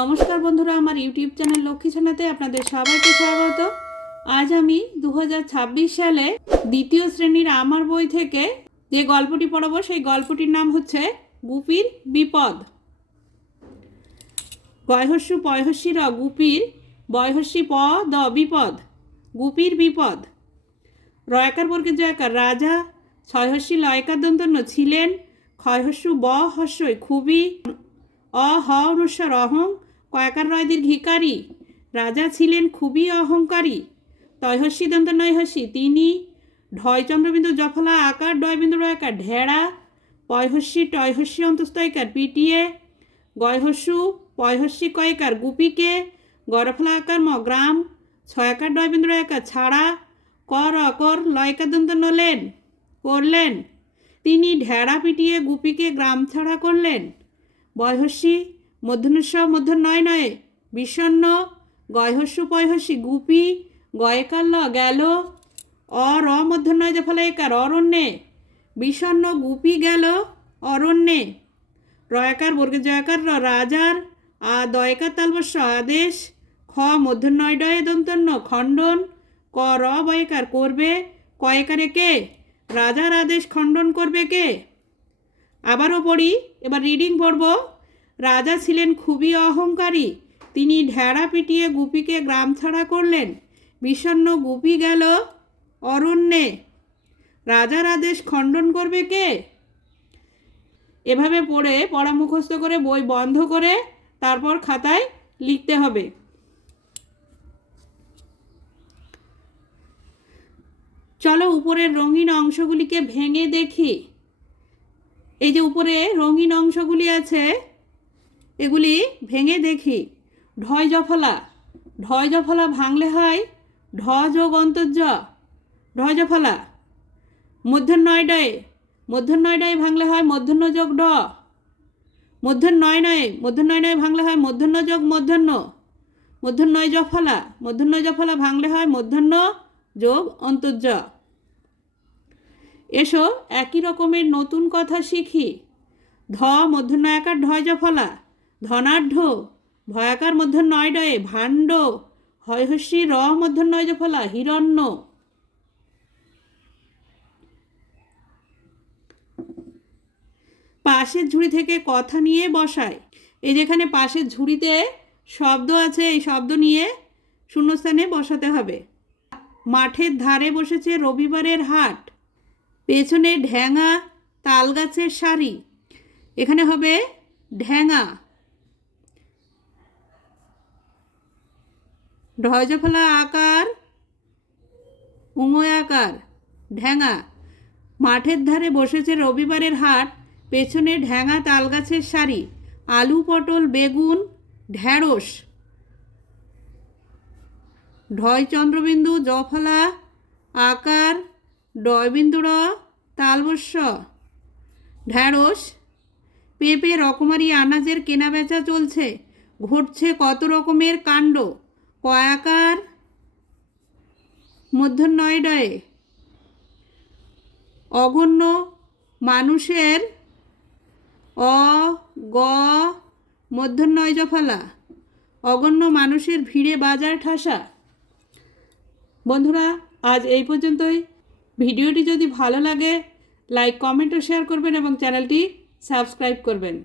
নমস্কার বন্ধুরা, আমার ইউটিউব চ্যানেল লক্ষ্মী ছানাতে আপনাদের সবাইকে স্বাগত। আজ আমি দু হাজার ছাব্বিশ সালে দ্বিতীয় শ্রেণির আমার বই থেকে যে গল্পটি পড়াবো, সেই গল্পটির নাম হচ্ছে গুপির বিপদ। বয়হস্যু র গুপির বয়হস্যি প দ বিপদ, গুপির বিপদ। রয়কার বর্গের জয়কার রাজা, ছয়হস্যি লয়কার দন্তন্য ছিলেন, ক্ষয়হস্যু ব হস্যই খুবই অ হ অনুস্বর অহং কয়াকার রয় দীর্ঘিকারী রাজা ছিলেন খুবই অহংকারী। তয়হস্যি দন্ত নয়হস্যি তিনি ঢয় চন্দ্রবিন্দু জফলা আকার ডয়বিন্দু আকার ঢেড়া পয়হস্যি টয়হস্যি অন্তস্তয়কার পিটিয়ে গয়হস্যু পয়হস্যি কয়কার গুপিকে, গরফলা আকার ম গ্রাম ছয়াকার ডয়বিন্দু আকার ছাড়া কর অকর লয়কার দন্ত নলেন, করলেন। তিনি ঢেড়া পিটিয়ে গুপিকে গ্রাম ছাড়া করলেন। বয়হস্যি মধ্যনুস্ব মধ্য নয় নয় বিষণ্ন গয়হস্যু, পয়হস্যি, গুপি গয়কাল্য গেল অ র মধ্য নয় যে ফলে একার অরণ্যে বিষণ্ন গুপি, গেল, অরণ্যে রয়কার বর্গে জয়কার র, রাজার, আ, দয়কার, তালবস্য, আদেশ, খ মধ্য নয় ডয়ে, দন্তন্য, খণ্ডন, ক, র, বয়কার, করবে, কয়কারে কে? রাজার আদেশ খণ্ডন করবে কে? আবারও পড়ি, এবার রিডিং পড়ব। রাজা ছিলেন খুবই অহংকারী। তিনি ঢেড়া পিটিয়ে গুপিকে গ্রাম ছাড়া করলেন। বিষণ্ণ গুপি গেল অরণ্যে। রাজার আদেশ খণ্ডন করবে কে? এভাবে পড়ে পড়া মুখস্থ করে বই বন্ধ করে তারপর খাতায় লিখতে হবে। চলো উপরের রঙিন অংশগুলিকে ভেঙে দেখি। এই যে উপরে রঙিন অংশগুলি আছে এগুলি ভেঙে দেখি। ঢয় জফলা ঢয় জফলা ভাঙলে হয় ঢ যোগ অন্তর্য ঢয় জফলা মধ্যাহ্নয় ডয়ে মধ্যাহ্নয় ডয়ে ভাঙলে হয় মধ্যাহ্ন যোগ ড। মধ্যাহ্ন নয় নয় মধ্যাহ্নয় নয় নয় ভাঙলে হয় মধ্যাহ্ন যোগ মধ্যাহ্ন মধ্যাহ্নয় জফলা মধ্যাহ্নয় জফলা ভাঙলে হয় মধ্যাহ্ন যোগ অন্তর্য। এসো একই রকমের নতুন কথা শিখি। ধ মধ্যনয়াকার ঢয় ফলা ধনাঢ্য, ভয়াকার মধ্য নয় ডয়ে, ভাণ্ড, হয়হস্যি র মধ্য নয় ফলা, হিরণ্য। পাশের ঝুড়ি থেকে কথা নিয়ে বসায়। এই যেখানে পাশের ঝুড়িতে শব্দ আছে, এই শব্দ নিয়ে শূন্যস্থানে বসাতে হবে। মাঠের ধারে বসেছে রবিবারের হাট। পেছনে ঢ্যাঙা তাল গাছের সারি। এখানে হবে ঢ্যাঙা ঢয়জফলা আকার উঙয় আকার ঢ্যাঙা মাঠের ধারে বসেছে রবিবারের হাট, পেছনে ঢ্যাঙা তাল গাছের সারি, আলু, পটল, বেগুন ঢ্যাঁড়স ঢয় চন্দ্রবিন্দু জফলা, আকার, ডয়বিন্দুর, তালবস্য। ঢ্যাঁড়স পেঁপে, রকমারি আনাজের কেনাবেচা চলছে। ঘটছে কত রকমের কাণ্ড? কয়াকার মধ্যাহ্নয় ডয়ে অগণ্য মানুষের অ গ মধ্যাহ্নয় জফালা অগণ্য মানুষের ভিড়ে বাজার ঠাসা। বন্ধুরা, আজ এই পর্যন্তই। ভিডিওটি যদি ভালো লাগে, লাইক, কমেন্ট ও শেয়ার করবেন এবং চ্যানেলটি সাবস্ক্রাইব করবেন।